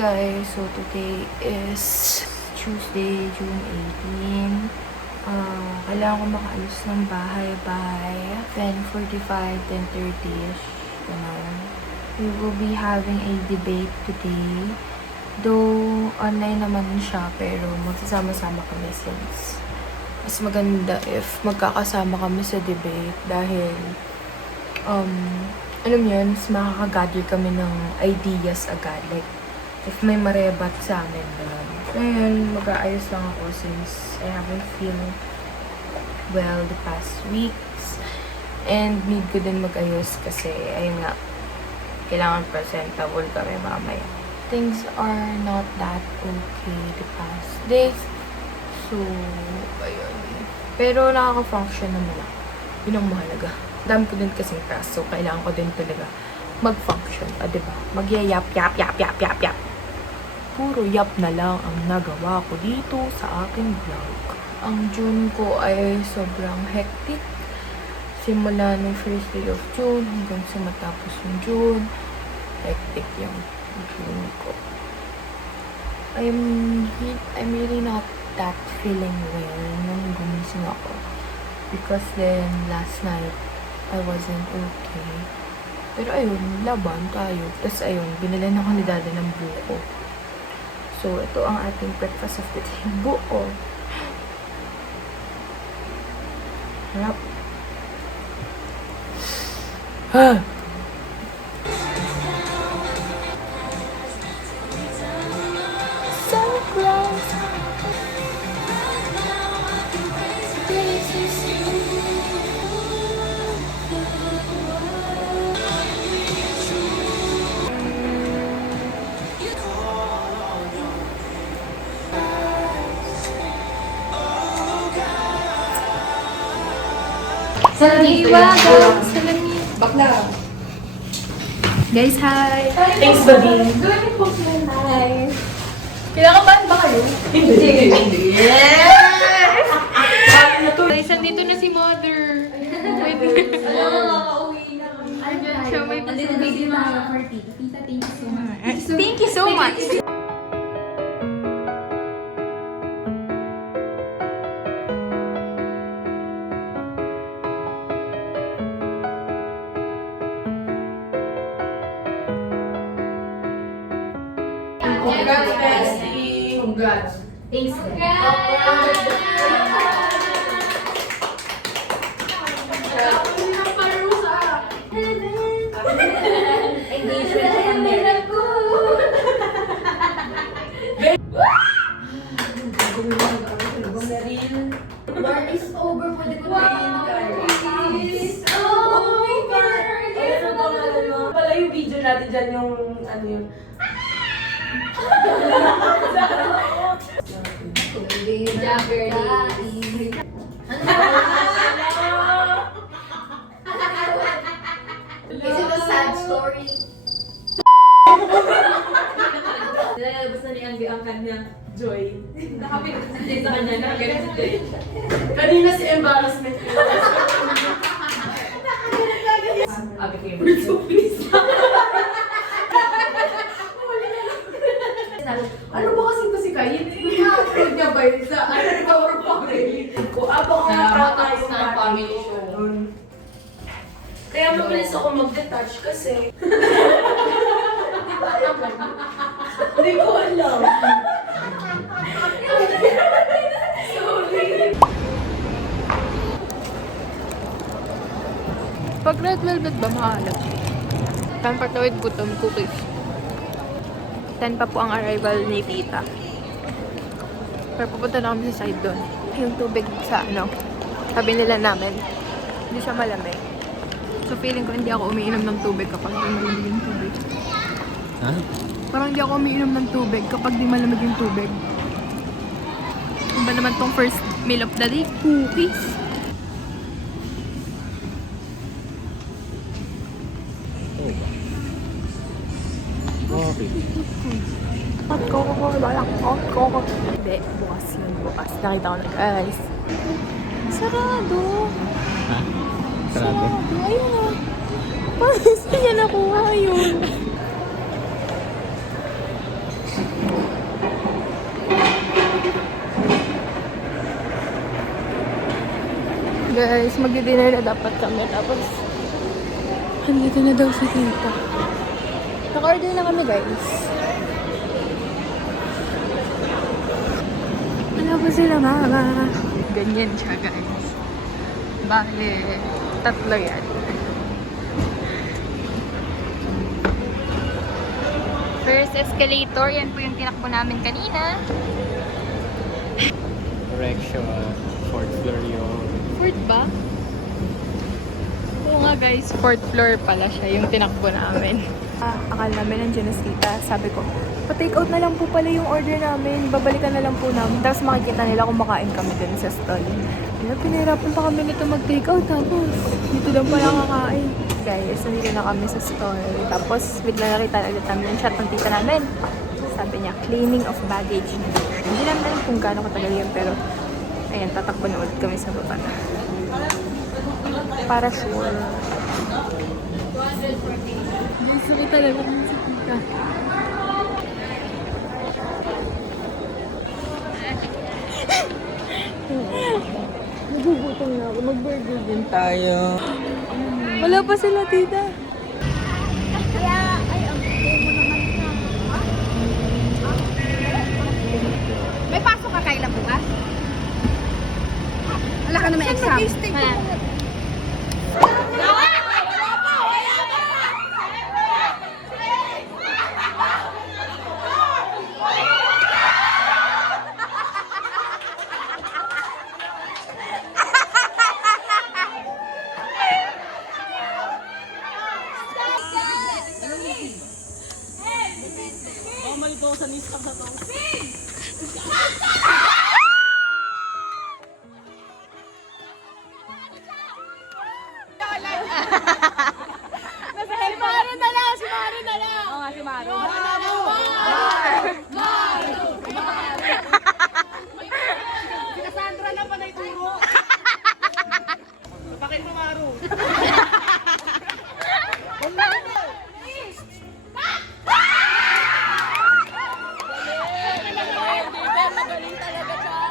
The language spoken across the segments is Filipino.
guys, so today is Tuesday, June 18. Kailangan ko makaalis ng bahay by 10:45, 10:30ish. We will be having a debate today. Though online naman siya, pero magsasama-sama kami since mas maganda if magkakasama kami sa debate dahil alam mo yun, mas makakagather kami ng ideas agad. Like, if may marebat sa amin, ngayon, mag-aayos lang ako since I haven't feel well the past weeks. And need ko din mag-ayos kasi, ayun nga, kailangan presentable kami mamaya. Things are not that okay the past days. So, ayun. Pero nakaka-function naman ako. Yun ang mahalaga. Dami ko din kasing class, so kailangan ko din talaga mag-function. Diba? Mag-yap. Puro yap na lang ang nagawa ko dito sa aking vlog. Ang June ko ay sobrang hectic. Simula nung first day of June hanggang sa matapos yung June. Hectic yung June ko. I'm really not that feeling well nung gumising ako. Because then, last night, I wasn't okay. Pero ayun, laban tayo. Tapos ayun, binalan ako ni Dada ng buko. So, ito ang ating breakfast of the day. Buko. Harap. So close. Salamin. Bakla. Guys, hi! Thanks, buddy. Hi! Kinakabahan ba kayo? Hindi. Guys, nandito na si Mother. Andyan siya, may Nandito na for Tita. Tita, thank you so much. Thank you so much! Congrats, bestie. Congrats. Thanks. War is over for the Korean guys. Oh my God! Pala yung video natin dyan yung ano yun. Is it a sad story? Nilalabas na ni Anggi ang kanyang joy. Nakapinag sa kanya na ganun si Joy. Kanina si embarrassment. Abi ko yung please. Ano ba kasi ito si Kai? Ina-upload niya ba yun sa our family? Abang nga Matapos na ang family show. Kaya mabilis ako mag-detach kasi hindi ko alam. Sorry. Pag red velvet ba mahalap? Pampatawid gutom cookies. 10 pa po ang arrival ni Tita. Pero pupunta na kami sa side doon. Yung tubig sa tabi nila namin. Hindi siya malamig. So feeling ko hindi ako umiinom ng tubig kapag di malamig yung tubig. Ha? Parang hindi ako umiinom ng tubig kapag di malamig yung tubig. Ano ba naman tong first meal of the day? Cookies. Okay. Hot coco ko, balak. Hot coco. Hindi, bukas yun. Bukas. Nakita ko na guys. Sarado. Ha? Sarado? Ayun o. Paano saan niya nakuha yun? guys, mag-dinner na dapat kami. Tapos, andito na daw si tita. Naka-order na kami, guys. Ano ba sila, mama? Ganyan siya, guys. Bale, 3 yan. First escalator, yan po yung tinakbo namin kanina. Correction. 4th floor yun. 4th ba? Oo nga guys, 4th floor pala siya yung tinakbo namin. Akala namin nandiyan na si tita. Sabi ko, pa-take out na lang po pala yung order namin. Babalikan na lang po namin. Tapos makikita nila kung makain kami dun sa stall. Kaya pinahirapan pa kami nito mag-take out. Tapos dito lang pala kakain. Guys, nandito na kami sa stall. Tapos bigla nakita ulit namin yung chat ng tita namin. Sabi niya, cleaning of baggage. Hindi namin alam kung gaano katagal yun. Pero ayan, tatakbo na ulit kami sa baba na. Para sure. Gusto ko talaga kung si tita. Nagugutom na ako. Mag-burger din tayo. Wala pa sila, tita. May pasok ka kailan bukas? Wala ka na may exam.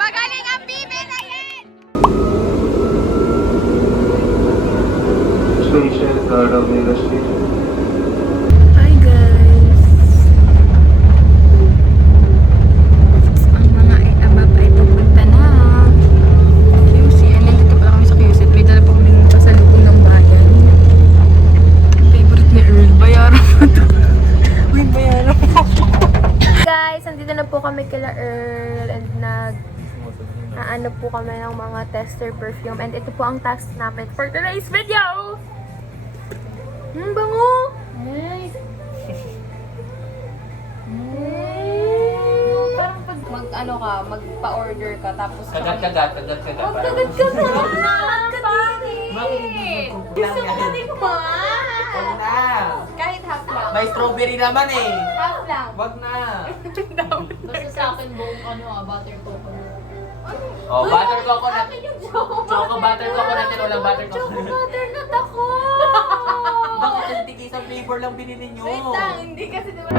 Magaling ang bibi na yan! Station, Rodovina Station. Hi guys! Ang mga abab ay pupunta na. QC. Nandito pala kami sa QC. May dala pa kami pasalubong ng bayan. Favorite ni Earl. Bayaran mo to. Uy, bayaran mo. Guys, nandito na po kami kila Earl and ano po kami ng mga tester perfume. And ito po ang task namin for today's video! Bango! Parang pag magpa-order ka tapos Kagat. Kagat ka na! Bakit? Gusto ko na din ba? Wag na. Kahit half lang. May strawberry naman eh. Half lang. Wag na. Basta sa akin buong butter coconut. Oh, butter coconut. Akin yung choco Choco butter coconut and walang butter Choco coconut. butternut ako! Bakit hindi kayo sa flavor lang binili nyo? Wait lang, hindi kasi diba...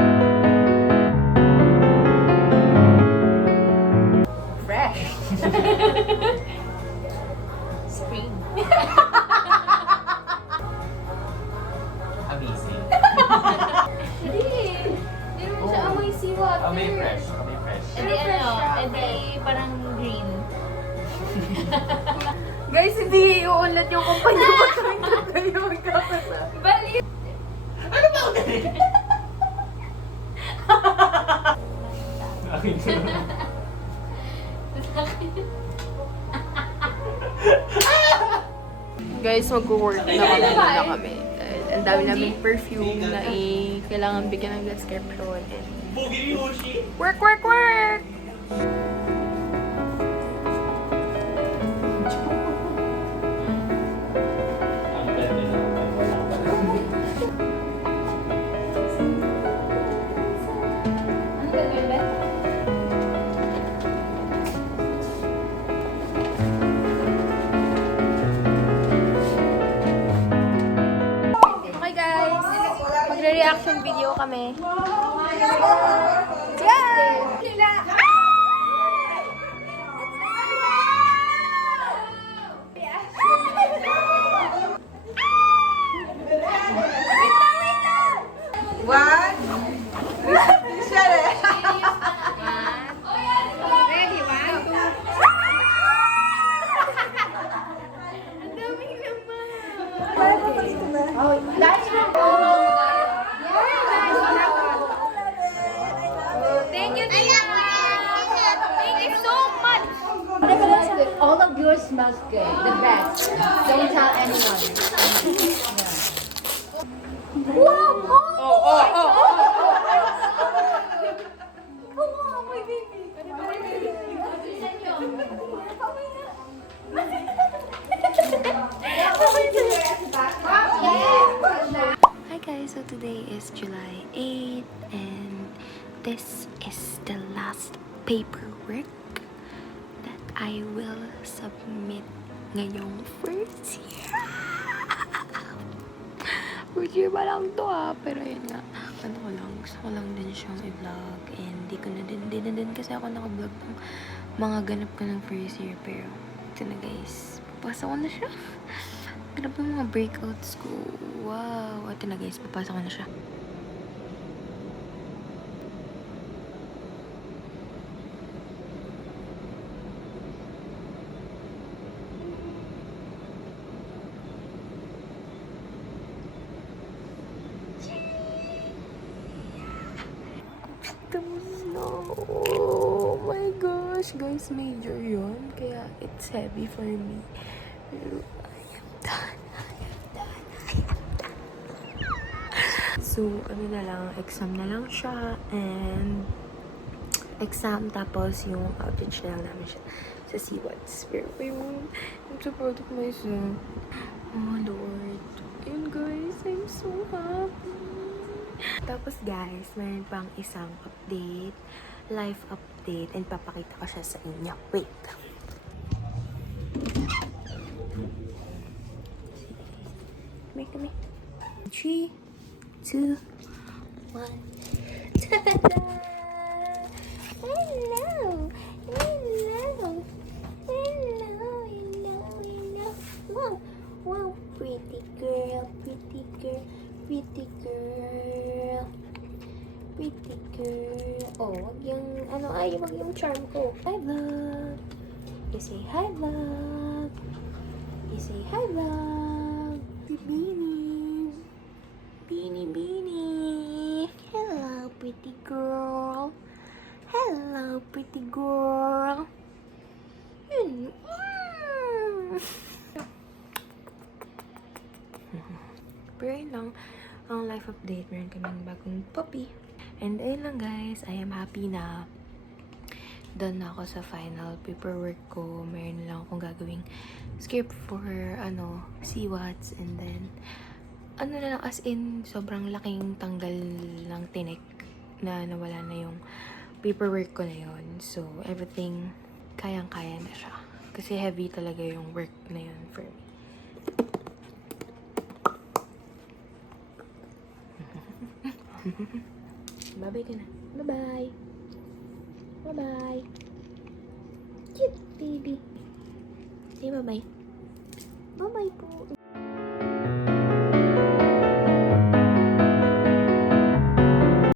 Fresh! Spring. Amazing. Hindi! Hindi naman siya amoy seawater. Amoy fresh. Amoy fresh. Edi edi parang green. Guys, hindi iuulat yung kumpanya mo tuwing tayo magkakasa. Bali! Ano ba ulit? Guys, mag-work na kami. Dahil ang dami namin perfume na kailangan bigyan ng description. Work! Okay guys, magre-reaction video kami. Yeah! Thank you, Tia. Thank you so much. Smells good. All of yours smells good. The best. Don't tell anyone. Hi guys, so today is July 8 and this is the last paperwork that I will submit ngayong first year. First year pa lang to pero yun nga, gusto ko lang din siyang i-vlog and di na din kasi ako naka-vlog ng mga ganap ko ng first year pero ito na guys, papasok ko na siya. Ganap ng mga breakouts ko. Wow! Ito na guys, papasok ko na siya. Tapos na. Oh my gosh! Guys, major yun. Kaya it's heavy for me. Pero I am done. So, ano na lang, exam na lang siya, and exam, tapos yung outreach na lang namin siya sa CWATS. Pero yun, I'm so proud of myself. Oh, Lord. Yun, guys, I'm so happy. Tapos, guys, mayroon pang isang update, life update, and papakita ko siya sa inyo. Wait. Come here. 3, 2, 1. Ta-da! Hello! Wow! Wow! Pretty girl. Oh, wag yung, wag yung charm ko. Hi, vlog! You say hi, vlog! You say hi, vlog! Beanie. Hello, pretty girl. Pero yun lang, ang life update. Meron kaming bagong puppy. And ayun lang guys, I am happy na done na ako sa final paperwork ko. Meron lang akong gagawing script for CWATS, and then na lang, as in sobrang laking tanggal ng tinik na nawala na yung paperwork ko na yun. So everything kayang-kaya na siya kasi heavy talaga yung work na yun for me. Bye-bye ka na. Bye-bye. Bye-bye. Cute baby. Say bye-bye. Bye-bye po.